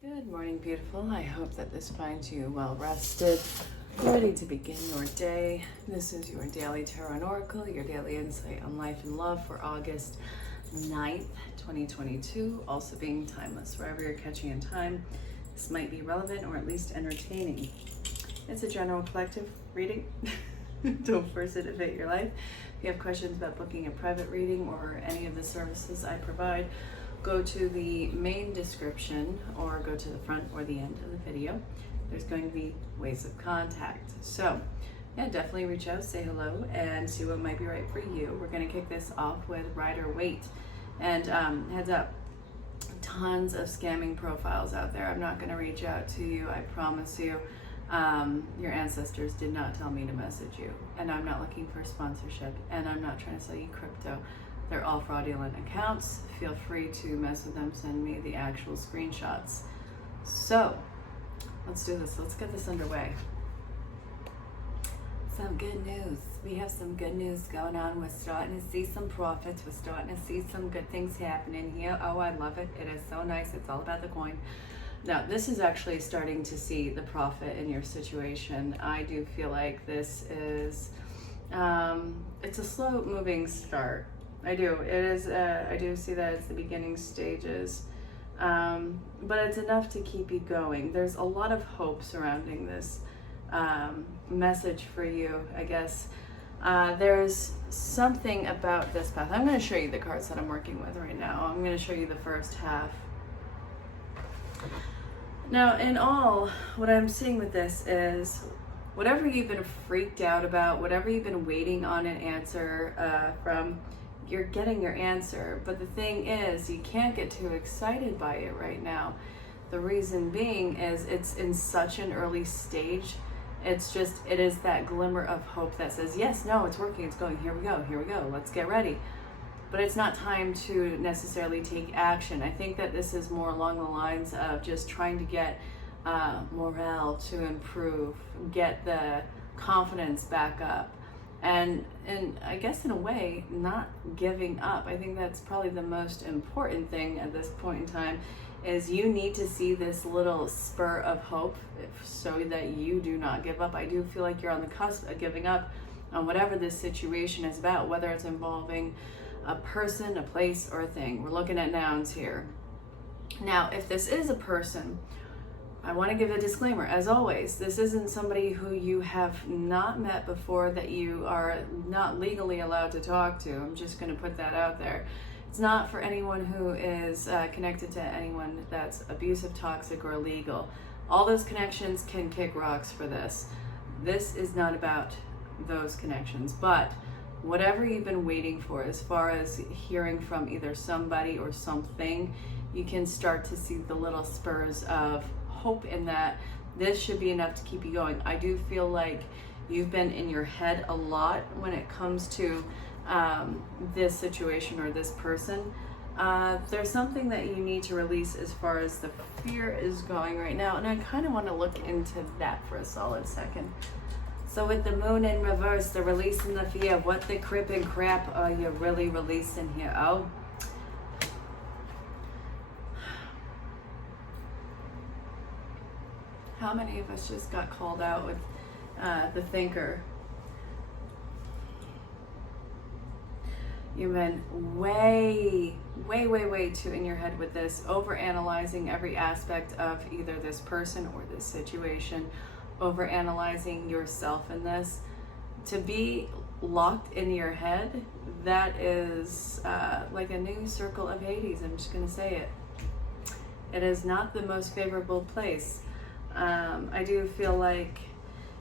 Good morning, beautiful. I hope that this finds you well rested, ready to begin your day. This is your daily Tarot and Oracle, your daily insight on life and love for August 9th, 2022, also being timeless. Wherever you're catching in time, this might be relevant or at least entertaining. It's a general collective reading. Don't force it to fit your life. If you have questions about booking a private reading or any of the services I provide, go to the main description or go to the front or the end of the video. There's going to be ways of contact. So yeah, definitely reach out, say hello, and see what might be right for you. We're going to kick this off with Rider-Waite. And heads up, tons of scamming profiles out there. I'm not going to reach out to you, I promise you. Your ancestors did not tell me to message you, and I'm not looking for sponsorship, and I'm not trying to sell you crypto. They're all fraudulent accounts. Feel free to mess with them, send me the actual screenshots. So let's do this, let's get this underway. Some good news. We have some good news going on. We're starting to see some profits. We're starting to see some good things happening here. Oh, I love it. It is so nice. It's all about the coin. Now, this is actually starting to see the profit in your situation. I do feel like this is, it's a slow moving start. I do. It is, I do see that as the beginning stages, but it's enough to keep you going. There's a lot of hope surrounding this message for you, I guess. There's something about this path. I'm going to show you the cards that I'm working with right now. I'm going to show you the first half. Now, in all, what I'm seeing with this is whatever you've been freaked out about, whatever you've been waiting on an answer from, you're getting your answer. But the thing is, you can't get too excited by it right now. The reason being is it's in such an early stage. It's just, it is that glimmer of hope that says, yes, no, it's working, it's going, here we go, let's get ready. But it's not time to necessarily take action. I think that this is more along the lines of just trying to get morale to improve, get the confidence back up. And I guess in a way, not giving up. I think that's probably the most important thing at this point in time, is you need to see this little spur of hope so that you do not give up. I do feel like you're on the cusp of giving up on whatever this situation is about, whether it's involving a person, a place, or a thing. We're looking at nouns here. Now, if this is a person, I want to give a disclaimer. As always, this isn't somebody who you have not met before, that you are not legally allowed to talk to. I'm just going to put that out there. It's not for anyone who is connected to anyone that's abusive, toxic, or illegal. All those connections can kick rocks for this. This is not about those connections, but whatever you've been waiting for as far as hearing from either somebody or something, you can start to see the little spurs of hope in that. This should be enough to keep you going. I do feel like you've been in your head a lot when it comes to this situation or this person. There's something that you need to release as far as the fear is going right now, and I kind of want to look into that for a solid second. So with the moon in reverse, the release and the fear, what the crip and crap are you really releasing here? Oh, how many of us just got called out with the thinker? You've been way too in your head with this, over-analyzing every aspect of either this person or this situation, over-analyzing yourself in this. To be locked in your head, that is like a new circle of Hades. I'm just going to say it. It is not the most favorable place. I do feel like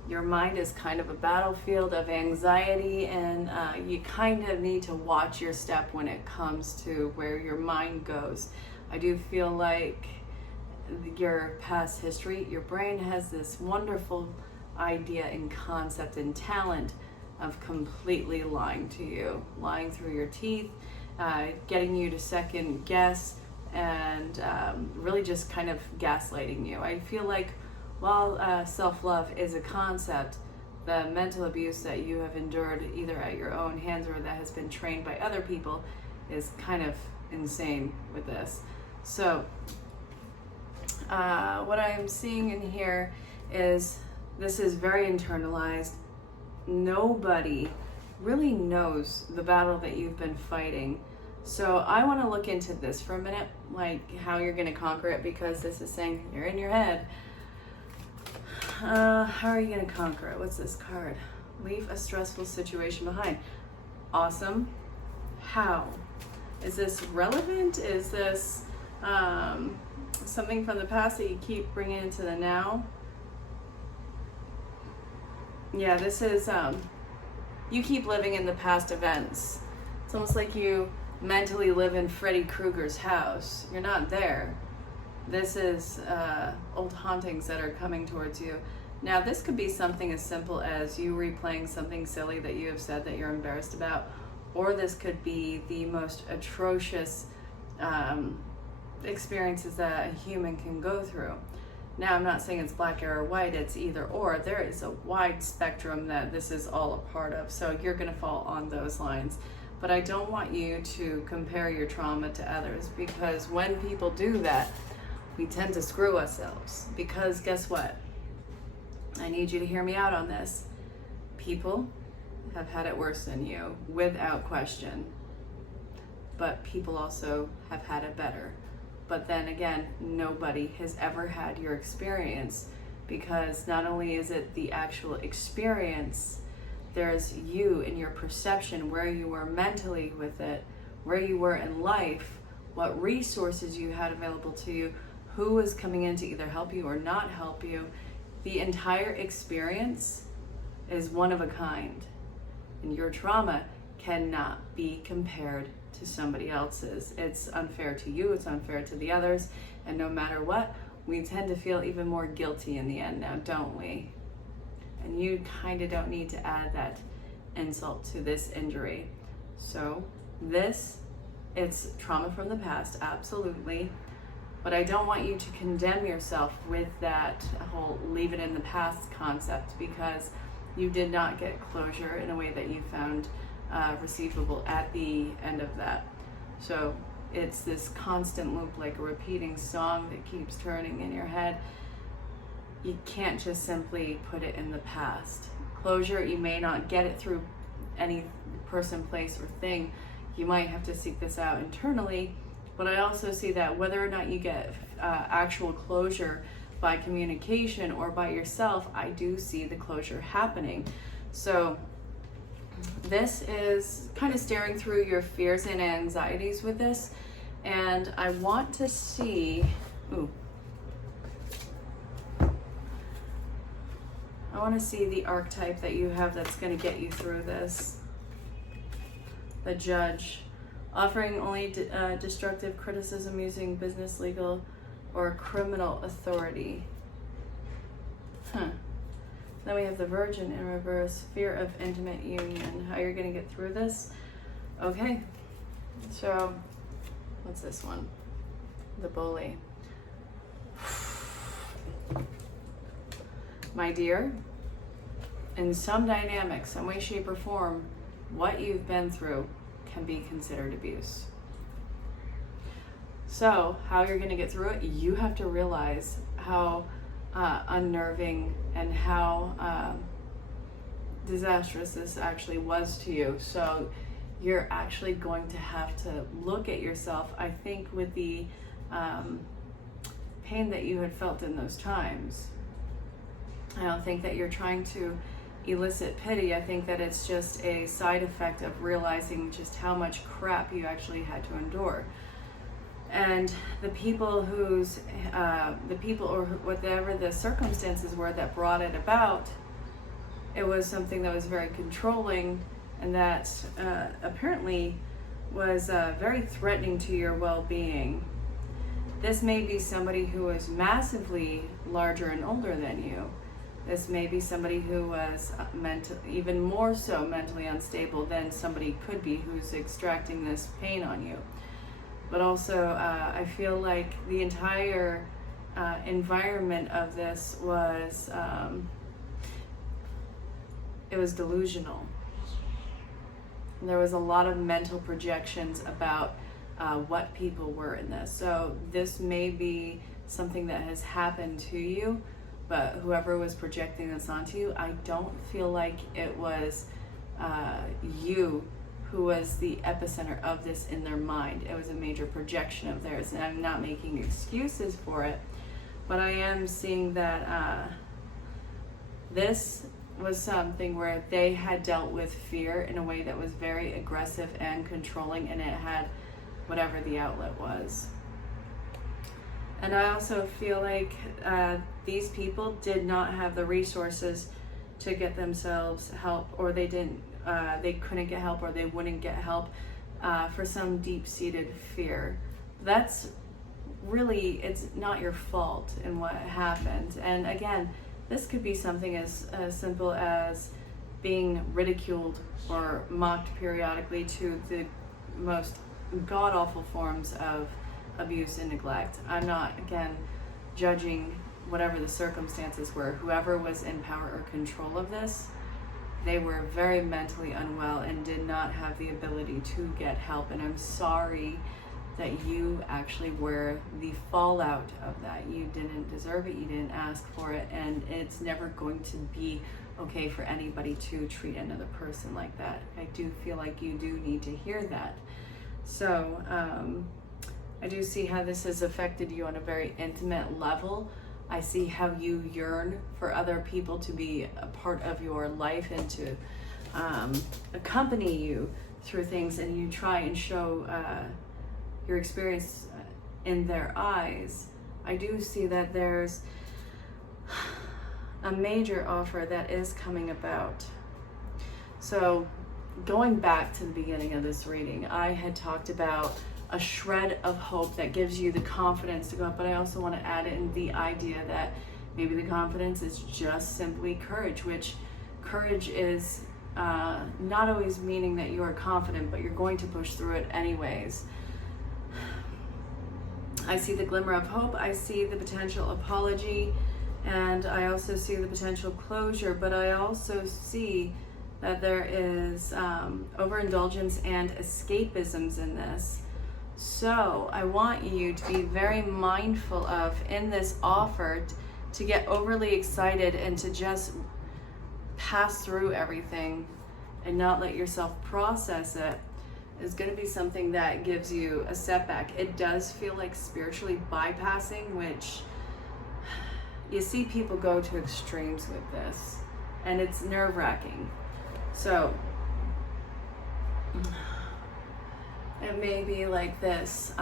your mind is kind of a battlefield of anxiety, and you kind of need to watch your step when it comes to where your mind goes. I do feel like your past history, your brain has this wonderful idea and concept and talent of completely lying to you, lying through your teeth, getting you to second guess, and really just kind of gaslighting you. I feel like while self-love is a concept, the mental abuse that you have endured either at your own hands or that has been trained by other people is kind of insane with this. So What I'm seeing in here is this is very internalized. Nobody really knows the battle that you've been fighting. So I want to look into this for a minute, like how you're going to conquer it, because this is saying you're in your head. How are you going to conquer it? What's this card? Leave a stressful situation behind. Awesome. How? Is this relevant? Is this something from the past that you keep bringing into the now? Yeah, this is, you keep living in the past events. It's almost like you mentally live in Freddy Krueger's house. You're not there. This is old hauntings that are coming towards you. Now, this could be something as simple as you replaying something silly that you have said that you're embarrassed about, or this could be the most atrocious experiences that a human can go through. Now, I'm not saying it's black or white, it's either or. There is a wide spectrum that this is all a part of, so you're going to fall on those lines. But I don't want you to compare your trauma to others, because when people do that, we tend to screw ourselves. Because guess what? I need you to hear me out on this. People have had it worse than you, without question. But people also have had it better. But then again, nobody has ever had your experience, because not only is it the actual experience, there's you and your perception, where you were mentally with it, where you were in life, what resources you had available to you, who was coming in to either help you or not help you. The entire experience is one of a kind, and your trauma cannot be compared to somebody else's. It's unfair to you, it's unfair to the others, and no matter what, we tend to feel even more guilty in the end now, don't we? And you kind of don't need to add that insult to this injury. So this, it's trauma from the past, absolutely. But I don't want you to condemn yourself with that whole leave it in the past concept, because you did not get closure in a way that you found receivable at the end of that. So it's this constant loop, like a repeating song that keeps turning in your head. You can't just simply put it in the past. Closure, you may not get it through any person, place, or thing. You might have to seek this out internally. But I also see that whether or not you get actual closure by communication or by yourself, I do see the closure happening. So this is kind of staring through your fears and anxieties with this. And I want to see, I want to see the archetype that you have that's going to get you through this. The Judge. Offering only destructive criticism using business, legal, or criminal authority. Then we have the Virgin in reverse. Fear of intimate union. How you're going to get through this? Okay. So, what's this one? The Bully. My dear, in some dynamic, some way, shape, or form, what you've been through can be considered abuse. So how you're going to get through it, you have to realize how unnerving and how disastrous this actually was to you. So you're actually going to have to look at yourself, I think, with the pain that you had felt in those times. I don't think that you're trying to elicit pity. I think that it's just a side effect of realizing just how much crap you actually had to endure. And the people or whatever the circumstances were that brought it about, it was something that was very controlling, and that apparently was very threatening to your well-being. This may be somebody who was massively larger and older than you. This may be somebody who was even more so mentally unstable than somebody could be who's extracting this pain on you. But also, I feel like the entire environment of this was, it was delusional. There was a lot of mental projections about what people were in this. So this may be something that has happened to you, but whoever was projecting this onto you, I don't feel like it was you who was the epicenter of this in their mind. It was a major projection of theirs, and I'm not making excuses for it, but I am seeing that this was something where they had dealt with fear in a way that was very aggressive and controlling, and it had whatever the outlet was. And I also feel like these people did not have the resources to get themselves help, or they couldn't get help, or they wouldn't get help for some deep-seated fear. That's really, it's not your fault in what happened. And again, this could be something as simple as being ridiculed or mocked periodically to the most god-awful forms of abuse and neglect. I'm not, again, judging whatever the circumstances were. Whoever was in power or control of this, they were very mentally unwell and did not have the ability to get help. And I'm sorry that you actually were the fallout of that. You didn't deserve it, you didn't ask for it, and it's never going to be okay for anybody to treat another person like that. I do feel like you do need to hear that. So I do see how this has affected you on a very intimate level. I see how you yearn for other people to be a part of your life and to accompany you through things, and you try and show your experience in their eyes. I do see that there's a major offer that is coming about. So going back to the beginning of this reading, I had talked about a shred of hope that gives you the confidence to go up, but I also want to add in the idea that maybe the confidence is just simply courage, which courage is not always meaning that you are confident, but you're going to push through it anyways. I see the glimmer of hope, I see the potential apology, and I also see the potential closure, but I also see that there is overindulgence and escapisms in this. So I want you to be very mindful of, in this offer, to get overly excited and to just pass through everything and not let yourself process it is going to be something that gives you a setback. It does feel like spiritually bypassing, which you see people go to extremes with this, and it's nerve-wracking. So it may be like this,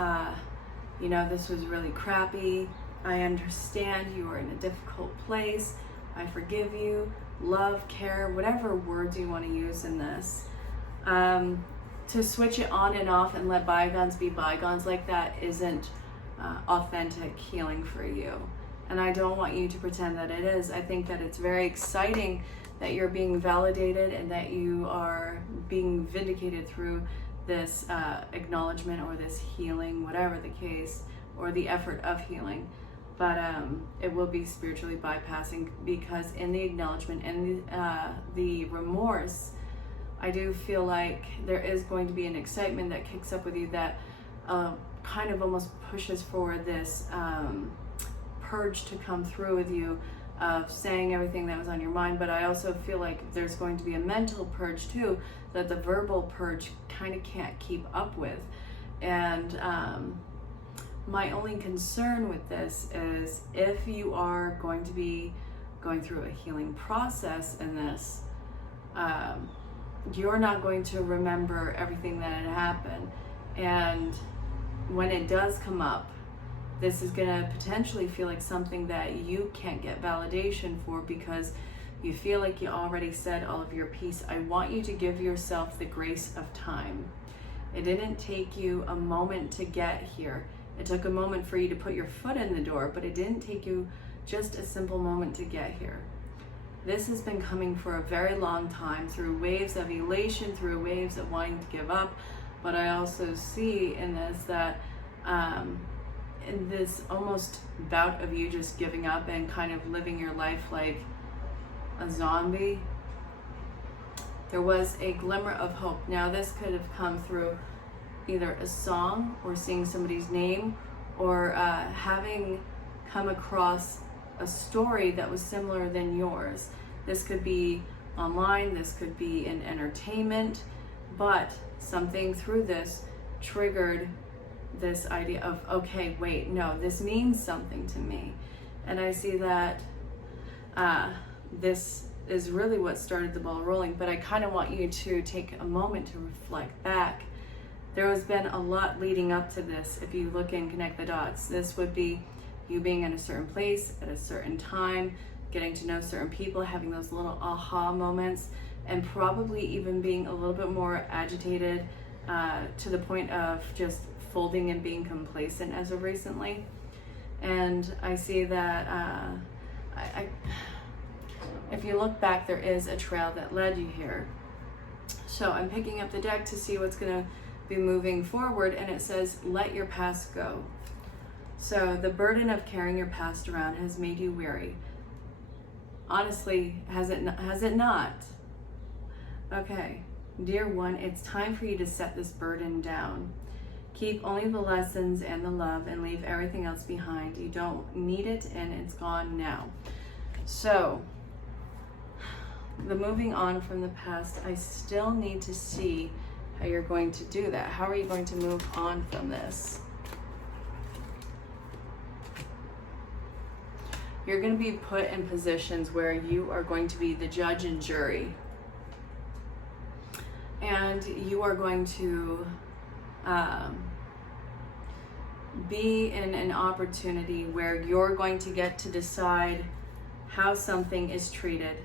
this was really crappy. I understand you are in a difficult place. I forgive you. Love, care, whatever words you want to use in this. To switch it on and off and let bygones be bygones like that isn't authentic healing for you. And I don't want you to pretend that it is. I think that it's very exciting that you're being validated and that you are being vindicated through this acknowledgement or this healing, whatever the case, or the effort of healing. But it will be spiritually bypassing, because in the acknowledgement and the remorse, I do feel like there is going to be an excitement that kicks up with you that kind of almost pushes for this purge to come through with you of saying everything that was on your mind. But I also feel like there's going to be a mental purge too, that the verbal purge kind of can't keep up with. And my only concern with this is, if you are going to be going through a healing process in this, you're not going to remember everything that had happened. And when it does come up, this is going to potentially feel like something that you can't get validation for, because you feel like you already said all of your piece. I want you to give yourself the grace of time. It didn't take you a moment to get here. It took a moment for you to put your foot in the door, but it didn't take you just a simple moment to get here. This has been coming for a very long time, through waves of elation, through waves of wanting to give up. But I also see in this that in this almost bout of you just giving up and kind of living your life like a zombie, there was a glimmer of hope. Now this could have come through either a song or seeing somebody's name, or having come across a story that was similar than yours. This could be online, this could be in entertainment, but something through this triggered this idea of, okay, wait, no, this means something to me. And I see that this is really what started the ball rolling, but I kind of want you to take a moment to reflect back. There has been a lot leading up to this. If you look and connect the dots, this would be you being in a certain place at a certain time, getting to know certain people, having those little aha moments, and probably even being a little bit more agitated to the point of just folding and being complacent as of recently. And I see that if you look back, there is a trail that led you here. So I'm picking up the deck to see what's going to be moving forward, and it says, let your past go. So the burden of carrying your past around has made you weary. Honestly, has it not? Okay, dear one, it's time for you to set this burden down. Keep only the lessons and the love and leave everything else behind. You don't need it and it's gone now. So, the moving on from the past, I still need to see how you're going to do that. How are you going to move on from this? You're going to be put in positions where you are going to be the judge and jury. And you are going to be in an opportunity where you're going to get to decide how something is treated.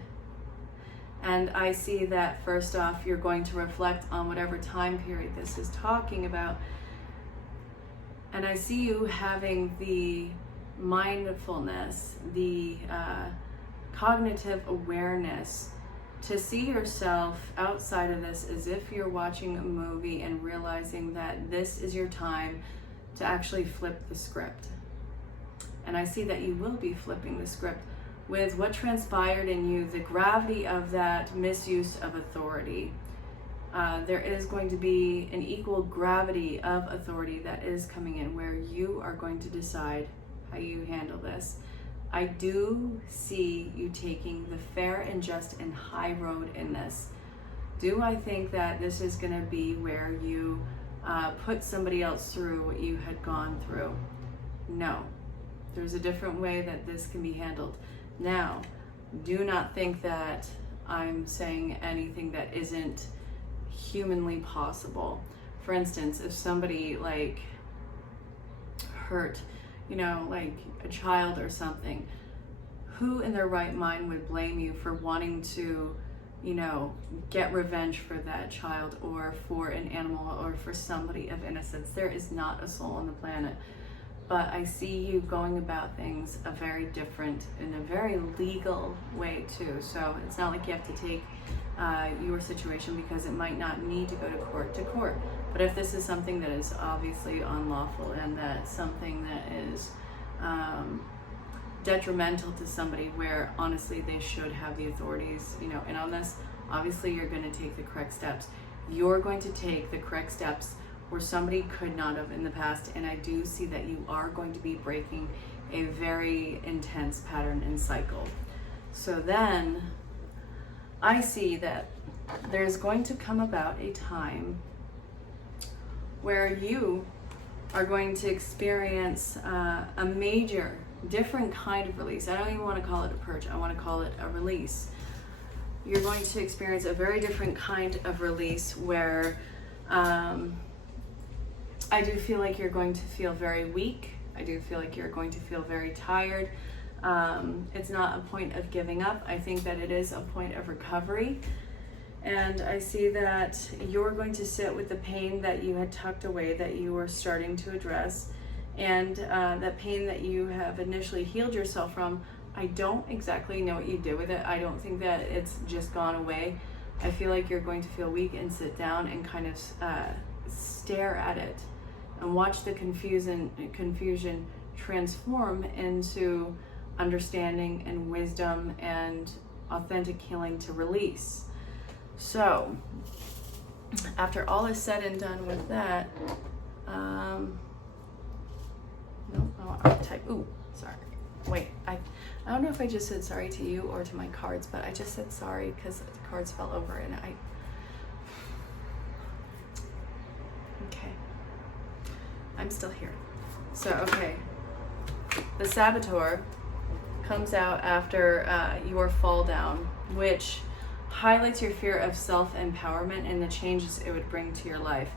And I see that first off, you're going to reflect on whatever time period this is talking about. And I see you having the mindfulness, the cognitive awareness to see yourself outside of this as if you're watching a movie and realizing that this is your time to actually flip the script. And I see that you will be flipping the script with what transpired in you, the gravity of that misuse of authority. There is going to be an equal gravity of authority that is coming in where you are going to decide how you handle this. I do see you taking the fair and just and high road in this. Do I think that this is going to be where you put somebody else through what you had gone through? No. There's a different way that this can be handled. Now, do not think that I'm saying anything that isn't humanly possible. For instance, if somebody like hurt, like a child or something, who in their right mind would blame you for wanting to, get revenge for that child or for an animal or for somebody of innocence? There is not a soul on the planet. But I see you going about things in a very legal way too. So it's not like you have to take your situation because it might not need to go to court. But if this is something that is obviously unlawful and that's something that is detrimental to somebody where honestly they should have the authorities, in on this, obviously you're going to take the correct steps. You're going to take the correct steps where somebody could not have in the past, and I do see that you are going to be breaking a very intense pattern and cycle. So then I see that there's going to come about a time where you are going to experience a major different kind of release. I don't even want to call it a purge, I want to call it a release. You're going to experience a very different kind of release where I do feel like you're going to feel very weak. I do feel like you're going to feel very tired. It's not a point of giving up. I think that it is a point of recovery. And I see that you're going to sit with the pain that you had tucked away, that you were starting to address, and that pain that you have initially healed yourself from. I don't exactly know what you did with it. I don't think that it's just gone away. I feel like you're going to feel weak and sit down and kind of stare at it and watch the confusion transform into understanding and wisdom and authentic healing to release. So, after all is said and done with that, nope, I want archetype. Ooh, sorry. I don't know if I just said sorry to you or to my cards, but I just said sorry because the cards fell over and okay. I'm still here. So, okay. The Saboteur comes out after your fall down, which highlights your fear of self-empowerment and the changes it would bring to your life.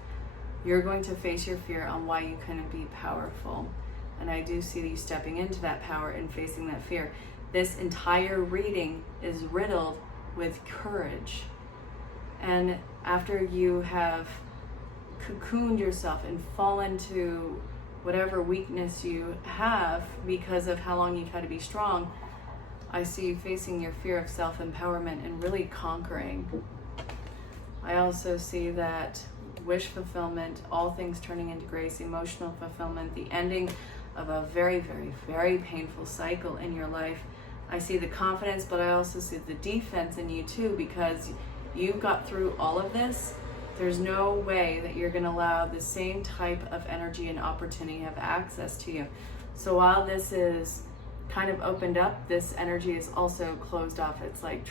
You're going to face your fear on why you couldn't be powerful. And I do see you stepping into that power and facing that fear. This entire reading is riddled with courage. And after you have cocooned yourself and fallen to whatever weakness you have because of how long you've had to be strong, I see you facing your fear of self-empowerment and really conquering. I also see that wish fulfillment, all things turning into grace, emotional fulfillment, the ending of a very, very, very painful cycle in your life. I see the confidence, but I also see the defense in you too, because you got through all of this. There's no way that you're going to allow the same type of energy and opportunity to have access to you. So while this is kind of opened up, this energy is also closed off. It's like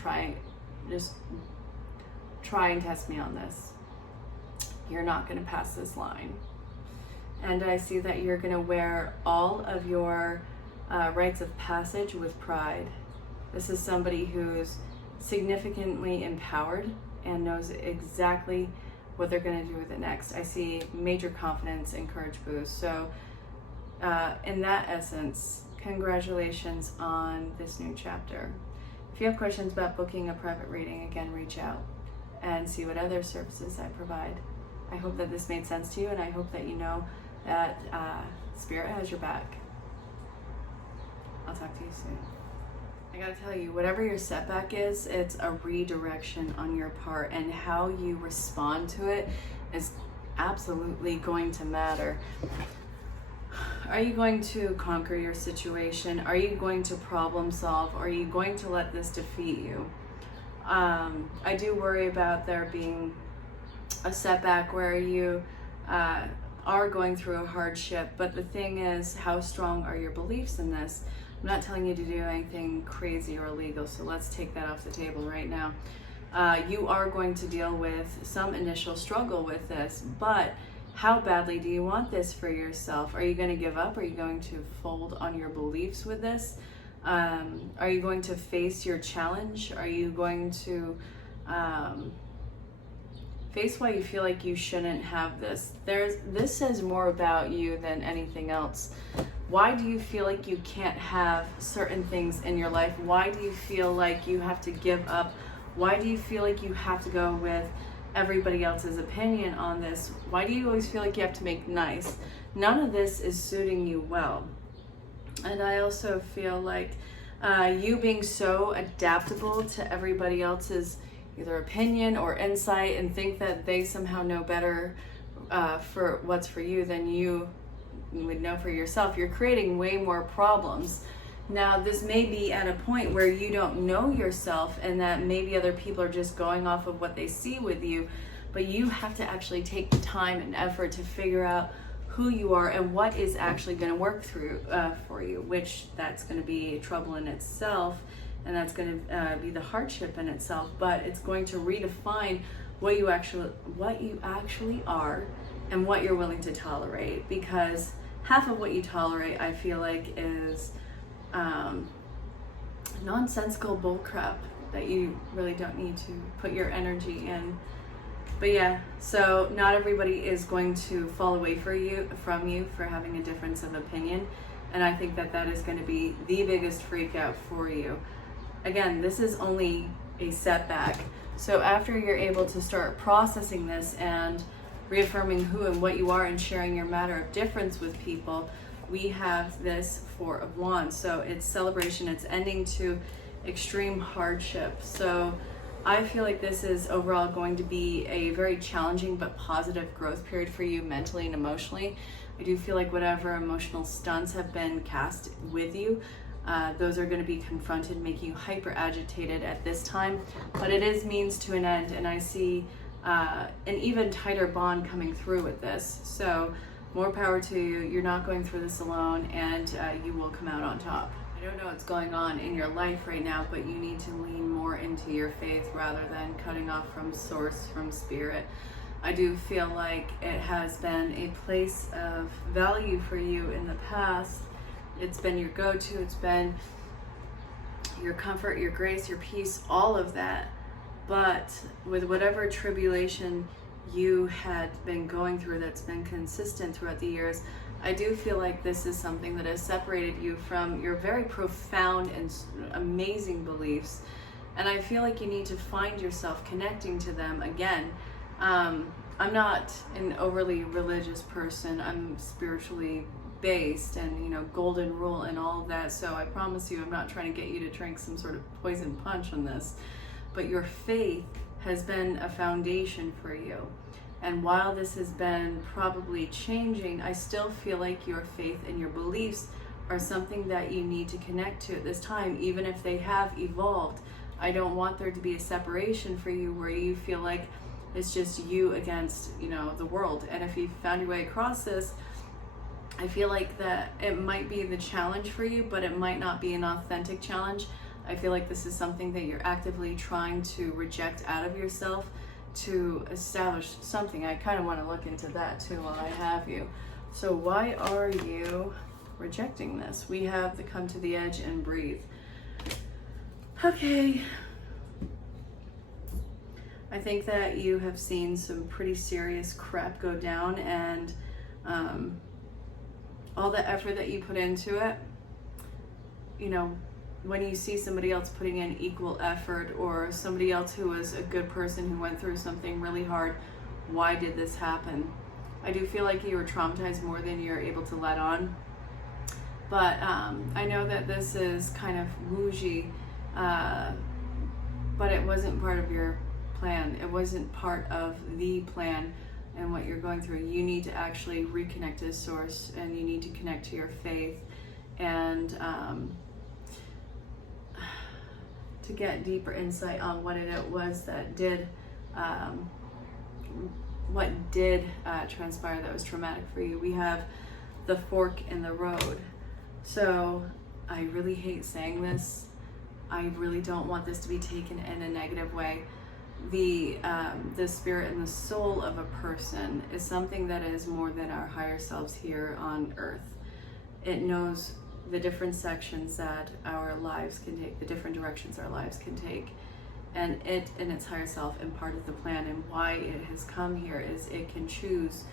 just try and test me on this. You're not going to pass this line. And I see that you're going to wear all of your rites of passage with pride. This is somebody who's significantly empowered and knows exactly what they're going to do with it next. I see major confidence and courage boost. So in that essence, congratulations on this new chapter. If you have questions about booking a private reading, again, reach out and see what other services I provide. I hope that this made sense to you, and I hope that you know that Spirit has your back. I'll talk to you soon. I gotta tell you, whatever your setback is, it's a redirection on your part, and how you respond to it is absolutely going to matter. Are you going to conquer your situation? Are you going to problem solve? Are you going to let this defeat you? I do worry about there being a setback where you are going through a hardship, but the thing is, how strong are your beliefs in this? I'm not telling you to do anything crazy or illegal, so let's take that off the table right now. You are going to deal with some initial struggle with this, but how badly do you want this for yourself? Are you going to give up? Are you going to fold on your beliefs with this? Are you going to face your challenge? Are you going to face why you feel like you shouldn't have this? This says more about you than anything else. Why do you feel like you can't have certain things in your life? Why do you feel like you have to give up? Why do you feel like you have to go with everybody else's opinion on this? Why do you always feel like you have to make nice? None of this is suiting you well. And I also feel like you being so adaptable to everybody else's either opinion or insight, and think that they somehow know better for what's for you than you would know for yourself. You're creating way more problems. Now, this may be at a point where you don't know yourself, and that maybe other people are just going off of what they see with you, but you have to actually take the time and effort to figure out who you are and what is actually going to work through for you, which that's going to be trouble in itself, and that's going to be the hardship in itself, but it's going to redefine what you actually are and what you're willing to tolerate, because half of what you tolerate, I feel like, is nonsensical bullcrap that you really don't need to put your energy in. But yeah, so not everybody is going to fall away from you for having a difference of opinion, and I think that is going to be the biggest freak out for you. Again, this is only a setback. So after you're able to start processing this and reaffirming who and what you are and sharing your matter of difference with people, we have this Four of Wands. So it's celebration, it's ending to extreme hardship. So I feel like this is overall going to be a very challenging but positive growth period for you mentally and emotionally. I do feel like whatever emotional stunts have been cast with you, those are going to be confronted, making you hyper agitated at this time, but it is means to an end, and I see an even tighter bond coming through with this. So more power to you. You're not going through this alone, and you will come out on top. I don't know what's going on in your life right now, but you need to lean more into your faith rather than cutting off from source, from spirit. I do feel like it has been a place of value for you in the past. It's been your go-to, it's been your comfort, your grace, your peace, all of that. But with whatever tribulation you had been going through that's been consistent throughout the years, I do feel like this is something that has separated you from your very profound and amazing beliefs. And I feel like you need to find yourself connecting to them again. I'm not an overly religious person. I'm spiritually based and, golden rule and all of that. So I promise you, I'm not trying to get you to drink some sort of poison punch on this. But your faith has been a foundation for you. And while this has been probably changing, I still feel like your faith and your beliefs are something that you need to connect to at this time, even if they have evolved. I don't want there to be a separation for you where you feel like it's just you against, the world. And if you found your way across this, I feel like that it might be the challenge for you, but it might not be an authentic challenge. I feel like this is something that you're actively trying to reject out of yourself to establish something. I kind of want to look into that too while I have you. So why are you rejecting this? We have the come to the edge and breathe. Okay. I think that you have seen some pretty serious crap go down, and all the effort that you put into it, when you see somebody else putting in equal effort, or somebody else who was a good person who went through something really hard, why did this happen? I do feel like you were traumatized more than you're able to let on. But I know that this is kind of woozy, but it wasn't part of your plan. It wasn't part of the plan and what you're going through. You need to actually reconnect to source, and you need to connect to your faith, and to get deeper insight on what it was that did, transpire that was traumatic for you. We have the fork in the road. So I really hate saying this. I really don't want this to be taken in a negative way. The spirit and the soul of a person is something that is more than our higher selves here on earth. It knows the different sections that our lives can take, the different directions our lives can take. And it and its higher self and part of the plan and why it has come here is it can choose,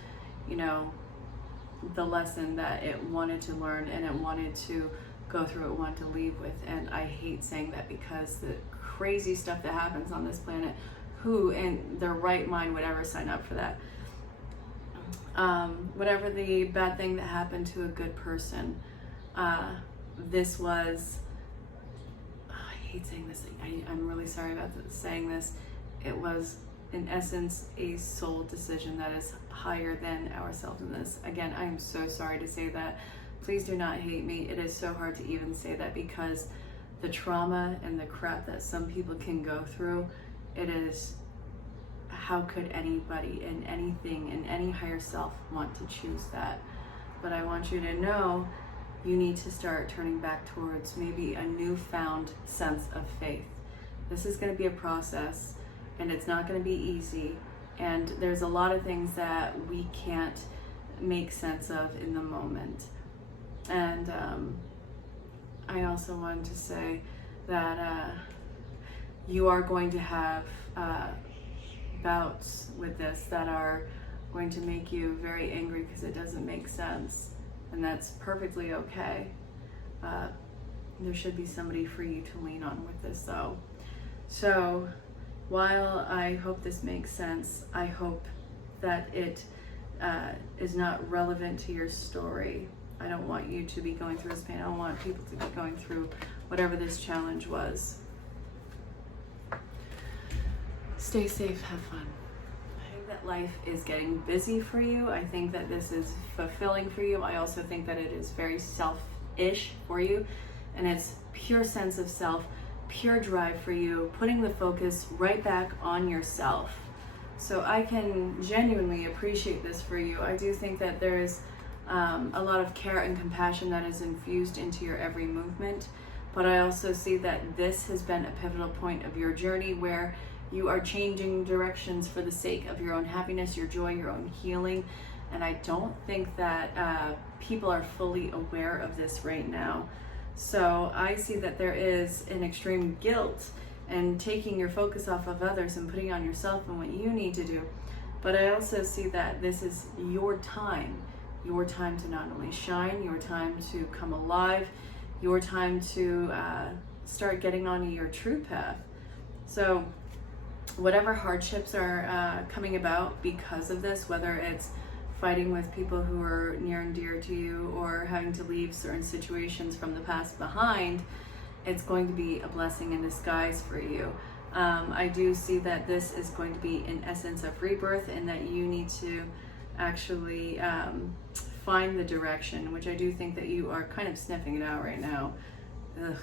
the lesson that it wanted to learn and it wanted to go through, it wanted to leave with. And I hate saying that because the crazy stuff that happens on this planet, who in their right mind would ever sign up for that? Whatever the bad thing that happened to a good person, this was, I hate saying this, I'm really sorry about saying this, it was in essence a soul decision that is higher than ourselves in this. Again, I am so sorry to say that. Please do not hate me. It is so hard to even say that because the trauma and the crap that some people can go through, it is, how could anybody in anything, in any higher self want to choose that? But I want you to know you need to start turning back towards maybe a newfound sense of faith. This is going to be a process, and it's not going to be easy, and there's a lot of things that we can't make sense of in the moment. And I also wanted to say that you are going to have bouts with this that are going to make you very angry because it doesn't make sense, and that's perfectly okay. There should be somebody for you to lean on with this though. So while I hope this makes sense, I hope that it is not relevant to your story. I don't want you to be going through this pain. I don't want people to be going through whatever this challenge was. Stay safe, have fun. I think that life is getting busy for you. I think that this is fulfilling for you. I also think that it is very selfish for you, and it's pure sense of self, pure drive for you, putting the focus right back on yourself. So I can genuinely appreciate this for you. I do think that there is a lot of care and compassion that is infused into your every movement. But I also see that this has been a pivotal point of your journey where you are changing directions for the sake of your own happiness, your joy, your own healing. And I don't think that people are fully aware of this right now. So I see that there is an extreme guilt and taking your focus off of others and putting on yourself and what you need to do. But I also see that this is your time to not only shine, your time to come alive, your time to start getting onto your true path. So whatever hardships are coming about because of this, whether it's fighting with people who are near and dear to you or having to leave certain situations from the past behind, it's going to be a blessing in disguise for you. I do see that this is going to be an essence of rebirth and that you need to actually find the direction, which I do think that you are kind of sniffing it out right now. Ugh,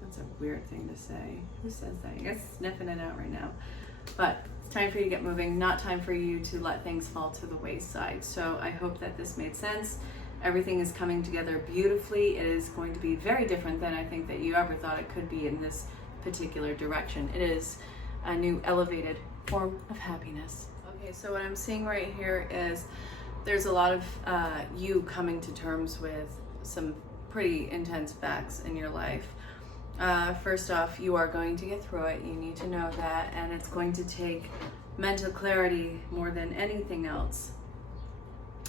that's a weird thing to say. Who says that? I guess sniffing it out right now. But it's time for you to get moving, not time for you to let things fall to the wayside. So I hope that this made sense. Everything is coming together beautifully. It is going to be very different than I think that you ever thought it could be in this particular direction. It is a new elevated form of happiness. Okay, so what I'm seeing right here is there's a lot of you coming to terms with some pretty intense facts in your life. First off, you are going to get through it. You need to know that, and it's going to take mental clarity more than anything else.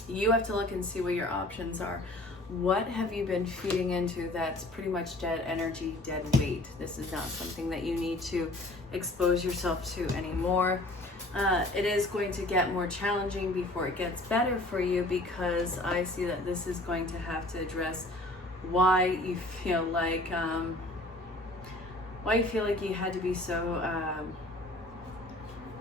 You have to look and see what your options are. What have you been feeding into that's pretty much dead energy, dead weight? This is not something that you need to expose yourself to anymore. It is going to get more challenging before it gets better for you, because I see that this is going to have to address why you feel like you had to be so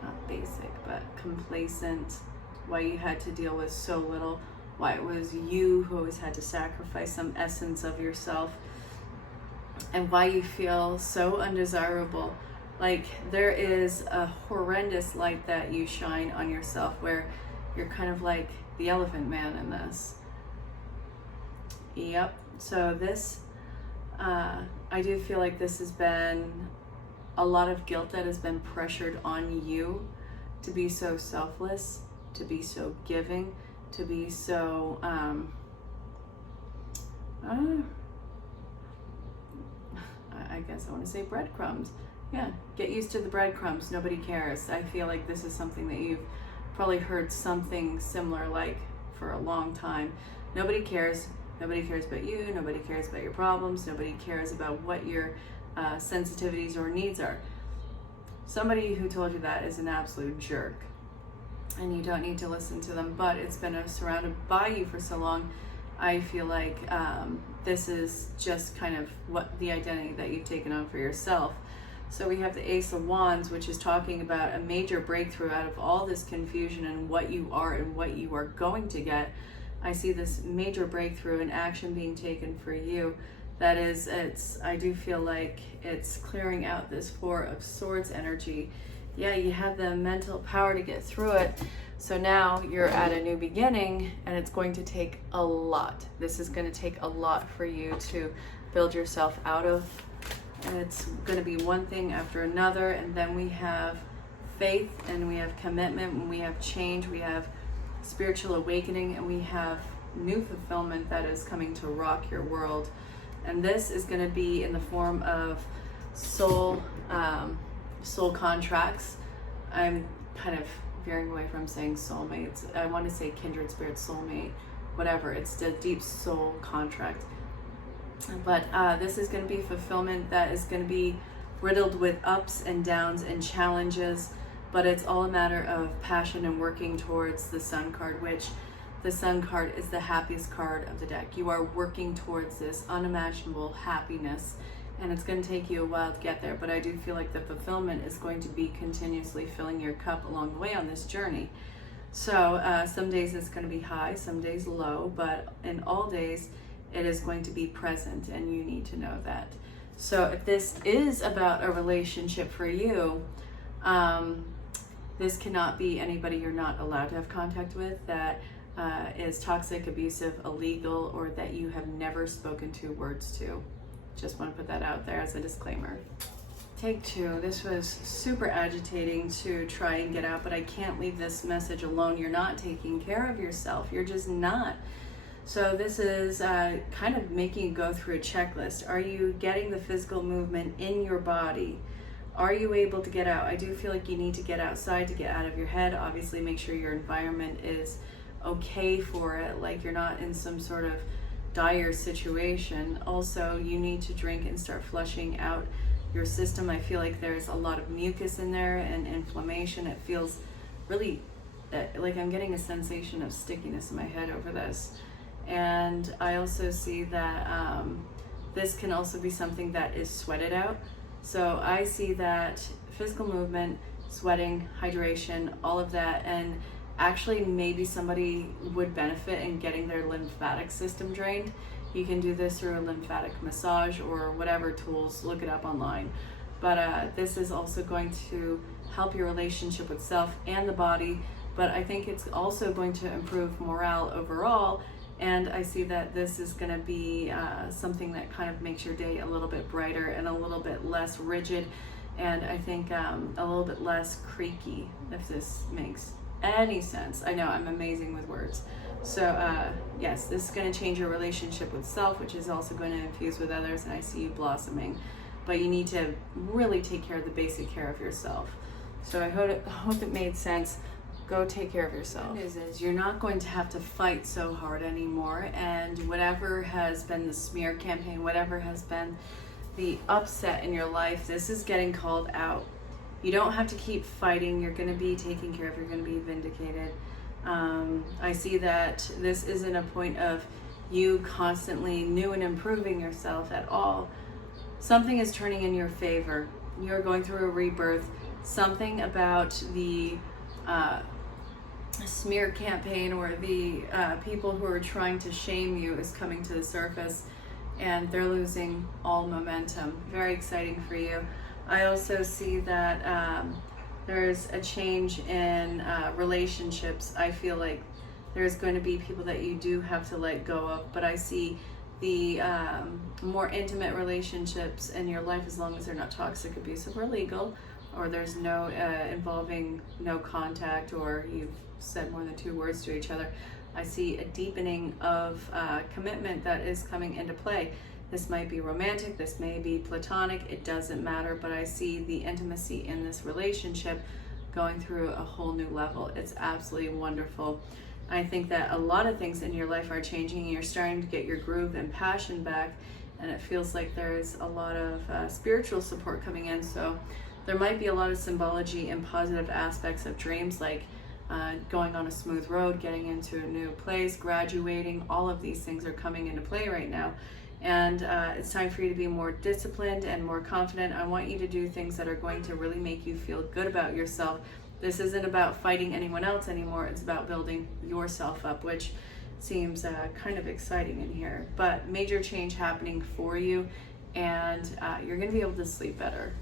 not basic but complacent, why you had to deal with so little, why it was you who always had to sacrifice some essence of yourself, and why you feel so undesirable. Like, there is a horrendous light that you shine on yourself where you're kind of like the elephant man in this. Yep. So this, I do feel like this has been a lot of guilt that has been pressured on you to be so selfless, to be so giving, to be so, I guess I want to say breadcrumbs. Yeah, get used to the breadcrumbs. Nobody cares. I feel like this is something that you've probably heard something similar like for a long time. Nobody cares. Nobody cares about you. Nobody cares about your problems. Nobody cares about what your sensitivities or needs are. Somebody who told you that is an absolute jerk, and you don't need to listen to them. But it's been surrounded by you for so long. I feel like this is just kind of what the identity that you've taken on for yourself. So we have the Ace of Wands, which is talking about a major breakthrough out of all this confusion and what you are and what you are going to get. I see this major breakthrough and action being taken for you. That is, I do feel like it's clearing out this Four of Swords energy. Yeah, you have the mental power to get through it. So now you're at a new beginning, and it's going to take a lot. This is going to take a lot for you to build yourself out of. And it's going to be one thing after another. And then we have faith, and we have commitment, and we have change, we have spiritual awakening, and we have new fulfillment that is coming to rock your world. And this is going to be in the form of soul contracts. I'm kind of veering away from saying soulmates. I want to say kindred spirit, soulmate, whatever. It's the deep soul contract. But this is going to be fulfillment that is going to be riddled with ups and downs and challenges, but it's all a matter of passion and working towards the Sun card, which the Sun card is the happiest card of the deck. You are working towards this unimaginable happiness, and it's going to take you a while to get there, but I do feel like the fulfillment is going to be continuously filling your cup along the way on this journey. So some days it's going to be high, some days low, but in all days it is going to be present, and you need to know that. So if this is about a relationship for you, this cannot be anybody you're not allowed to have contact with, that is toxic, abusive, illegal, or that you have never spoken 2 words to. Just want to put that out there as a disclaimer. Take 2. This was super agitating to try and get out, but I can't leave this message alone. You're not taking care of yourself. You're just not. So this is kind of making you go through a checklist. Are you getting the physical movement in your body? Are you able to get out? I do feel like you need to get outside to get out of your head. Obviously, make sure your environment is okay for it, like you're not in some sort of dire situation. Also, you need to drink and start flushing out your system. I feel like there's a lot of mucus in there and inflammation. It feels really like I'm getting a sensation of stickiness in my head over this. And I also see that this can also be something that is sweated out. So I see that physical movement, sweating, hydration, all of that, and actually maybe somebody would benefit in getting their lymphatic system drained. You can do this through a lymphatic massage or whatever tools, look it up online. But this is also going to help your relationship with self and the body, but I think it's also going to improve morale overall. And I see that this is going to be something that kind of makes your day a little bit brighter and a little bit less rigid, and I think a little bit less creaky, if this makes any sense. I know I'm amazing with words. So yes, this is going to change your relationship with self, which is also going to infuse with others, and I see you blossoming. But you need to really take care of the basic care of yourself. So I hope it made sense. Go take care of yourself. The news is you're not going to have to fight so hard anymore, and whatever has been the smear campaign, whatever has been the upset in your life, this is getting called out. You don't have to keep fighting. You're going to be taken care of. You're going to be vindicated. I see that this isn't a point of you constantly new and improving yourself at all. Something is turning in your favor. You're going through a rebirth. Something about the smear campaign or the people who are trying to shame you is coming to the surface, and they're losing all momentum. Very exciting for you. I also see that there's a change in relationships. I feel like there's going to be people that you do have to let go of, but I see the more intimate relationships in your life, as long as they're not toxic, abusive, or legal, or there's no involving no contact, or you've said more than 2 words to each other. I see a deepening of commitment that is coming into play. This might be romantic, this may be platonic, it doesn't matter, but I see the intimacy in this relationship going through a whole new level. It's absolutely wonderful. I think that a lot of things in your life are changing. You're starting to get your groove and passion back, and it feels like there's a lot of spiritual support coming in. So there might be a lot of symbology and positive aspects of dreams, like going on a smooth road, getting into a new place, graduating. All of these things are coming into play right now. And it's time for you to be more disciplined and more confident. I want you to do things that are going to really make you feel good about yourself. This isn't about fighting anyone else anymore. It's about building yourself up, which seems kind of exciting in here. But major change happening for you, and you're going to be able to sleep better.